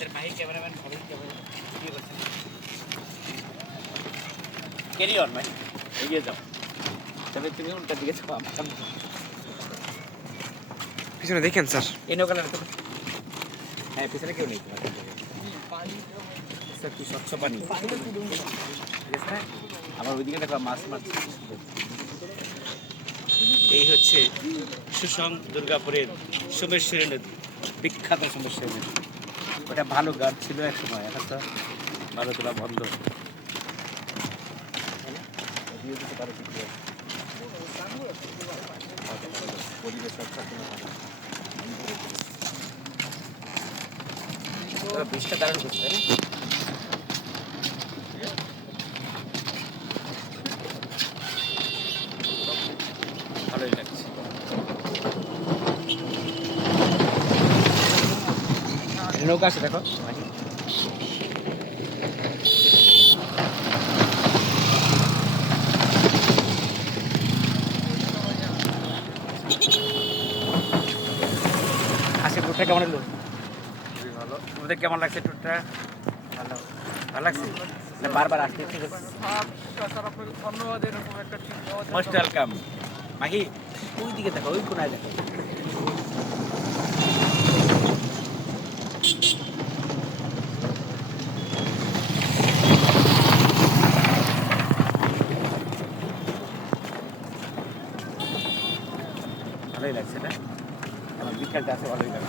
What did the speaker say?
আমাদের মাহি ক্যামেরাম্যান ভালো ভিডিও করছেন। ক্যারি অন মাহি, এগিয়ে যাও। তবে তুমি উল্টা দিকে যাও, আমার সামনে পিছনে দেখেন স্যার। এই নৌকাটা তো হ্যাঁ পিছনে কেউ নেই স্যার, কি স্বচ্ছ পানি ঠিক আছে না? আমার ওইদিকে দেখো মাছ মাছ। এই হচ্ছে সুসং দুর্গাপুরের সোমেশ্বরী নদী, বিখ্যাত সোমেশ্বরী নদী। ওটা ভালো গাছ ছিল এক সময়, এখন তো ভালো তোলা বন্ধ। বৃষ্টিটা দারুণ করছে তাই না? ভালোই লাগছে। নৌকা আছে দেখো, আজকে ট্যুরটা কেমন হলো? খুবই ভালো। তোমাদের কেমন লাগছে ট্যুরটা? ভালো, ভালো লাগছে না? বারবার আসতে ইচ্ছে করছে। ধন্যবাদ এরকম একটা মোস্ট ওয়েলকাম। মাহি ওই দিকে দেখো, ওই কোনায় দেখো। ভালোই লাগছে না? আমার বিকেলটা আছে, ভালোই লাগছে।